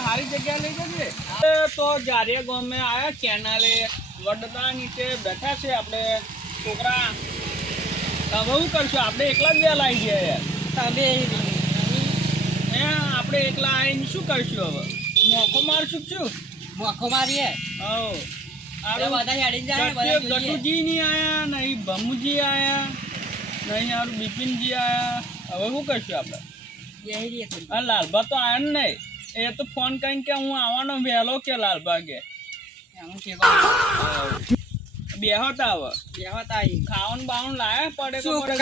સારી જગ્યા લઈ જજે તો જારે ગામે આયા કેનાલે વડતા નીચે બેઠા છે આપણે છોકરા હવે શું કરશું આપણે એકલા જ વહેલા આવી ગયા યાર આપણે એકલા આવીને શું કરશું હવે મોકો મારશું શું મોખો મારીએ ગટુજી નહીં આયા નહીં ભમુજી આયા નહીં યારું બિપિનજી આયા હવે શું કરશું આપણે હા લાલબા તો આયા ને નહીં એ તો ફોન કરીને કે હું આવવાનો વહેલો કે લાલબા કે બેહોતા હવે ખાવાનું બાવાનું લાયા પડે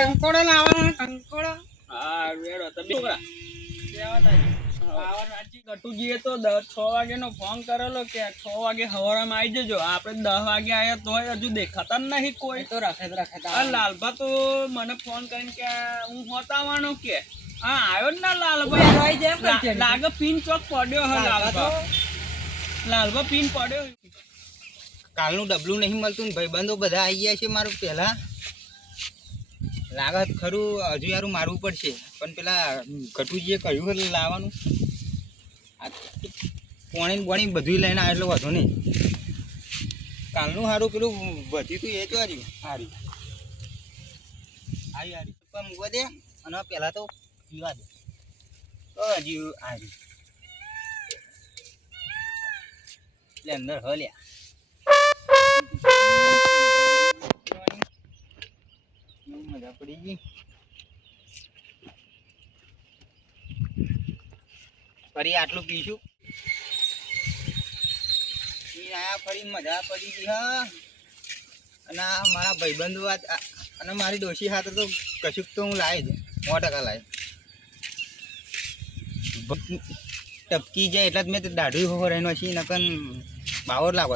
કંકોડો લાવવાનો કંકોડો હા વેડો તો છોકરા ગટુજીએ તો 6 વાગ્યાનો ફોન કરેલો કે 6 વાગે હવારમાં આવી જજો આપણે 10 વાગે આવ્યા તોય હજુ દેખાતા જ નહીં કોઈ તો રખે લાલભા તો મને ફોન કરીને કે હું હોતાવાનો કે હા આવ્યો જ ના લાલભા લાગે પીન ચોક પડ્યો હે લાલભા પીન પડ્યો કાલનું ડબલું નહીં મળતું ને ભાઈબંધો બધા આવી ગયા છે મારું પહેલાં લાગત ખરું હજુ યારું મારવું પડશે પણ પેલા ગટુજીએ કહ્યું હતું લાવવાનું પોણી બોણી બધું લઈને આવે એટલે વધુ નહીં કાલનું સારું પેલું વધી તું એ તો હારી હારી હારી પણ મૂકવા દે અને પહેલાં તો પીવા દે તો હજી હારી એટલે અંદર હલ્યા મજા પડી ગઈ ફરી આટલું પીશું ફરી મજા પડી ગઈ હા અને મારા ભાઈબંધો અને મારી ડોશી સાથે તો કશુંક તો હું લાવે છે 100% લાવે ટપકી જાય એટલે જ મેં દાઢી હોર એનો છે નકન બાવર લાગો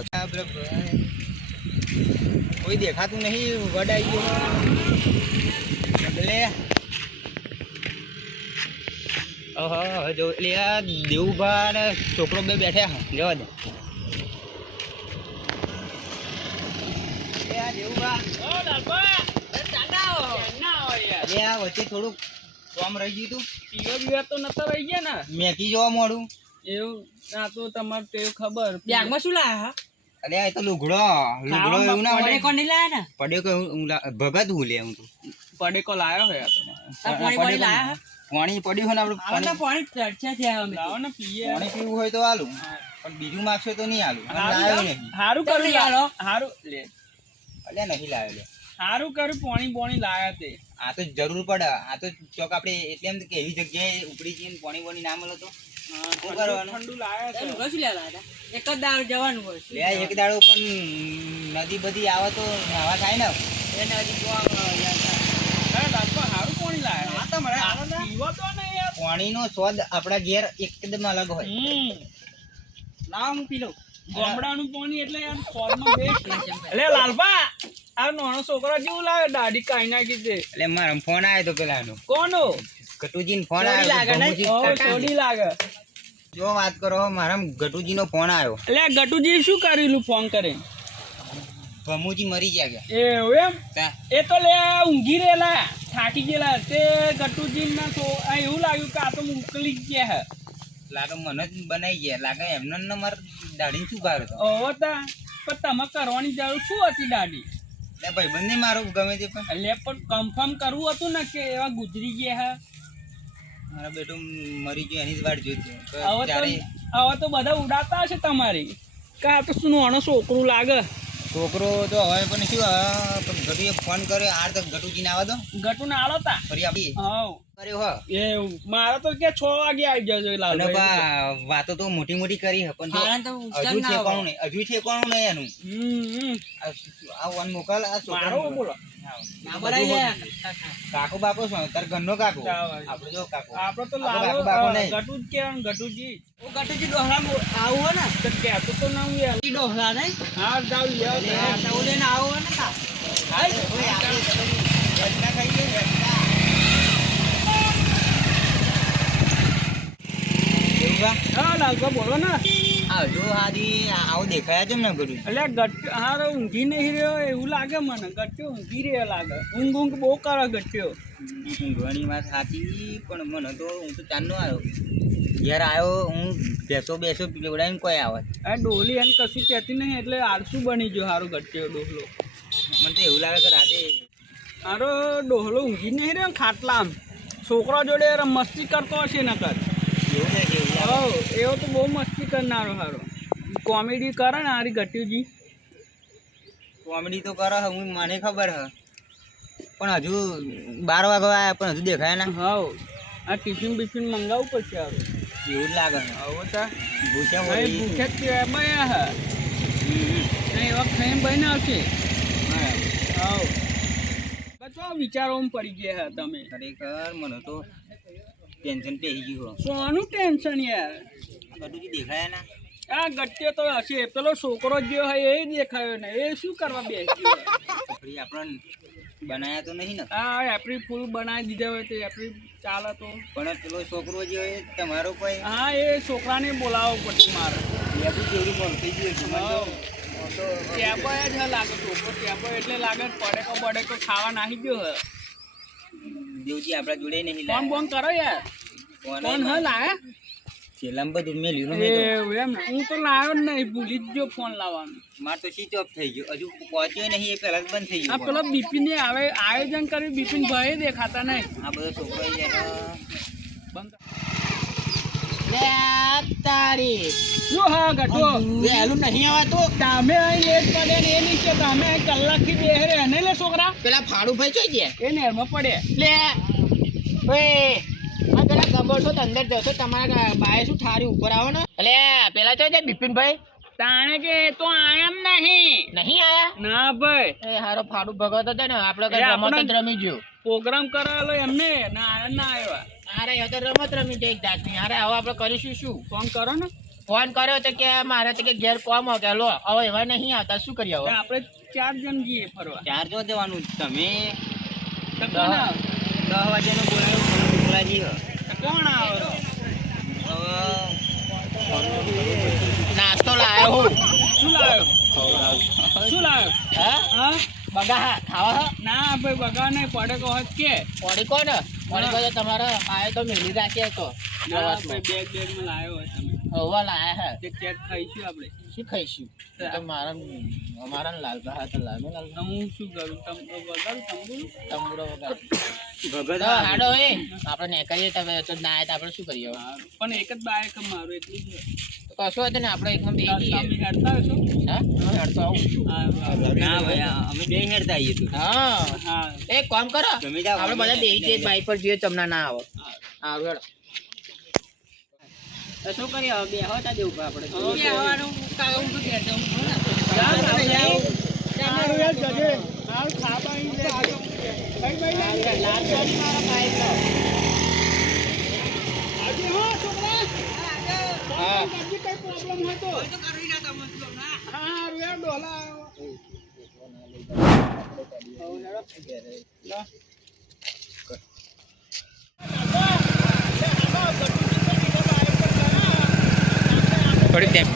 કોઈ દેખાતું નહીં વડાઈ ગયો એટલે જો એટલે આ દેવુભા ને છોકરો બે બેઠા જવા દે વચ્ચે થોડુંક કામ રહી ગયું તું પીવા તો નતા રહી ગયા ને મેકી જોવા મળું એવું આ તો તમારે તે ખબર બેગમાં શું લાયા અરે આ તો લુગડો એવું ના હોય કોણ લાયા ને પડેકો ભગત હું લે હું તો પડેકો લાયો હે પાણી લાયા પાણી પડ્યું હોય ને આપણે પાણી ચર્ચા થયા અમે લાવો ને પીએ પાણી પીવું હોય તો હાલું પણ બીજું માગશો તો નહીં હાલું લાવ્યો નહીં સારું કર્યું સારું લે અલ્યા નહીં લાવ્યો લે સારું કર્યું પાણી બોણી લાયા તે આ તો જરૂર પડે આ તો ચોક આપણે એટલે એમ કે એવી જગ્યાએ ઉપડી જઈને પાણી બોણી ના મળે તો શું કરવાનું ઠંડુ લાયા છે એક જ દાડો જવાનું હોય લે એક દાડો પણ નદી બધી આવે તો નાવા થાય ને એને હજી જોવા સારું પાણી લાયા પીવા તો ને યાર પાણીનો સ્વાદ આપણા ઘેર એકદમ અલગ હોય લાવ હું પી લઉં ગામડાનું પાણી એટલે યાર સ્વાદમાં બેસ્ટ એટલે લાલભા આ નાનો છોકરા જેવું લાગે દાઢી કાઈ નાખી દે એટલે મારો ફોન આવ્યો તો પેલાનો કોનો ગટુજીનો ફોન આવ્યો છોડી લાગે જો વાત કરો મારા ગટુજીનો ફોન આવ્યો એટલે ગટુજી શું કરેલું ફોન કરીને ભમુજી મરી ગયા એવું એમ એ તો લે ઊંઘી રહેલા થાકી ગયેલા તે ગટુજી ના તો એવું લાગ્યું કે આ તો મોકલી ગયા હે લાગે મને જ બનાવી ગયા લાગે એમને ને મારે દાઢી શું ભાર હતો હવે તા પણ તમે કરવાની જરૂર શું હતી દાઢી એટલે ભાઈબંધ ને મારું ગમે તે પણ એટલે પણ કન્ફર્મ કરવું હતું ને કે એવા ગુજરી ગયા હે મારા બેટો મરી ગયો એની જ વાટ જોઈ હવે તો બધા ઉડાતા હશે તમારી કે આ તો શું નાનો છોકરું લાગે છોકરો તો હવે પણ શું ગટુએ ફોન કર્યો આ તો ગટુજીને આવવા દો ગટુ ને આલો તા ફરી આપી હા કર્યો હો એવું મારા તો કે 6 વાગે આવી જજો લાલ વાતો તો મોટી મોટી કરી હે પણ હજુ ઠેકાણું નહીં એનું આ વન મોકલ આ છોકરો બોલો કાકો બાકો છો તાર ઘરનો કાકો આપણે જો કાકો આપણે તો લાલો બાકો નહીં ગટુ જ કેવાનું ગટુજી ઓ ગટુજી ડોહલા આવું હો ને તો કહેતો તો ના હું યાર ડોહલા નહીં હા જાવ યાર સૌ લઈને આવો ને તા હાય ઓય આપણે રચના ખાઈએ રચના હા લાલભા બોલો ને જો આદી આવું દેખાયા છે ને બધું એટલે ગટ હારો ઊંઘી નહીં રહ્યો એવું લાગે મને ગટ્યો ઊંઘી રહ્યો લાગે ઊંઘ બહુ કરે ગટ્યો ઊંઘવાની વાત સાચી પણ મને તો હું તો ચાંદનો આવ્યો ઘેર આવ્યો હું બેસો બેસો પીવડાવીને કોઈ આવે આ ડોલી એને કશું કહેતી નહીં એટલે આળસુ બની ગયો હારો ઘટ્યો ડોહલો. મને તો એવું લાગે કે રાતે હારો ડોહલો ઊંઘી નહીં રહ્યો ને ખાટલામ છોકરા જોડે મસ્તી કરતો હશે નકર. એવું ને કે એવું લાગે. હવ એવો તો બહુ મસ્તી કરનારો હારો. કોમેડી કરે ને હારી ઘટ્યુજી. કોમેડી તો કરે હું મને ખબર હ પણ હજુ 12 વાગવા આવ્યા પણ હજુ દેખાય ના. હવ આ ટિફિન બિફિન મંગાવવું પડશે હારું. એવું જ લાગે હવે તા ભૂસ્યા ભાઈ વળી. ભૂખ્યા જ કહેવાય બયા હા નહીં એવા ખાઈને બહીને આવશે. હવ બચો વિચારોમાં પડી ગયા હા તમે. ખરેખર મને તો ટેન્શન પેહી ગયું સોનું ટેન્શન યાર. બધું જે દેખાય ના. આ ગટ્યો તો હશે પેલો છોકરો જે હોય એ દેખાયો ને એ શું કરવા બેસ્યો. ફરી આપણને બનાયા તો નહીં ને. આ એપ્રિલ ફૂલ બનાવી દીધા હોય તો એપ્રિલ ચાલે તો. પણ પેલો છોકરો જે હોય તમારો કોઈ હા એ છોકરાને બોલાવવો પડશે મારે. બધું જેવડું બોલ થઈ ગયું છે. મને તો ટેપો જ લાગે છોકરો ટેપો એટલે લાગે પડેકો બડેકો ખાવા નાખી ગયો હે. દેવજી આપણા જોડે નહીં ફોન લાયા. બોન કરો યાર. ફોન હ લાયા છેલ્લામાં બધું મેલ્યું ને મેં તો. એવું એમ હું તો લાવ્યો જ નહીં ભૂલી જ ગયો ફોન લાવવાનું. માર તો સ્વિચ ઓફ થઈ ગયો હજુ પહોંચ્યો નહીં એ પહેલા જ બંધ થઈ આ ગયું. પેલો બિપિન આવે આયોજન કર્યું બિપિન ભાઈ દેખાતા નહીં. આ બધો છોકરો બંધ લે તારી શું હા ગટો વહેલું નહીં આવતું. તમે અહીં લેટ પડે ને એ નહીં કે તમે અહીં કલાકથી બેહરે એને લે છોકરા પેલા ફાડુભાઈ ચોઈ ગયા એ નેરમાં પડે. લે ઓય આ પેલા કબોર્ડ તો અંદર જશો તમારા બાએ શું ઠારી ઉપર આવો ને. એટલે પેલા ચોઈ જાય બિપિનભાઈ તાણે કે એ તો આયમ નહીં નહીં આયા. ના ભાઈ એ હારો ફાડુ ભગત હતો ને આપણે કઈ એ રમત જ આપણા- રમી ગયો. પ્રોગ્રામ કરાવેલો એમને ના આયા ના આવ્યા. અરે એ તો રમત રમી જાય એક જાતની. અરે હવે આપણે કરીશું શું. ફોન કરો ને ફોન કર્યો તો કે મારે તો કે ઘેર કોમ કે લો હવે એવા નહીં આવતા શું કરીએ હવે. આપણે 4 જણ જઈએ ફરવા. ચાર જો જવાનું તમે તો કોણ આવે? 10 વાગ્યાનો બોલાવ્યો મોકલાજી તો કોણ આવે? નાસ્તો લાવ્યો હું. શું લાવ્યો? શું લાવ્યો? હા હા બગા ખાવા હ ના ભાઈ બગા નહીં પડે કહો કે પડી કોણ પડી કો તો તમારો આયો તો મેલી રાખી હતો. ના ભાઈ બેગમાં લાવ્યો હોય તમે હવા લાયા હે તે ચેક ખાઈશું આપણે. શું ખાઈશું. એ તો અમારા લાલભા હતા લાલમે લાલ તો હું શું કરું તમ વગાડું તંબુરું? તંબુરો વગર ભગત તો હાડો એ આપણે ને કરીએ તમે તો ના આવે તો આપણે શું કરીએ હવે? હા, પણ એક જ બાયક મારું એટલું જ હોય. તો કશું હતું ને આપણે એકદમ બે જઈએ. તમે હેડતા હશો? હા હું હેડતો આવું. ના ભાઈ અમે બે હેડતા આવીએ તું હા હા એક કામ કરો તમે જાઓ. આપણે બધા બેસી જઈએ બાઈક પર જઈએ તમને ના આવે. સારું હેડો તો શું કરીએ હવે બે હોતા દેવું આપણે બેહવાનું કાગળ તો ઘેર જવું પડે ને. તમારું યાર જજે. હાલ ખાવા અહીં લે. ભાઈ ભાઈ લાલ સોની મારા બાઈક નો. આજે હો છોકરા હા. બાકી કઈ પ્રોબ્લેમ હોય તો હા યાર ડોલા થોડી ટાઈમ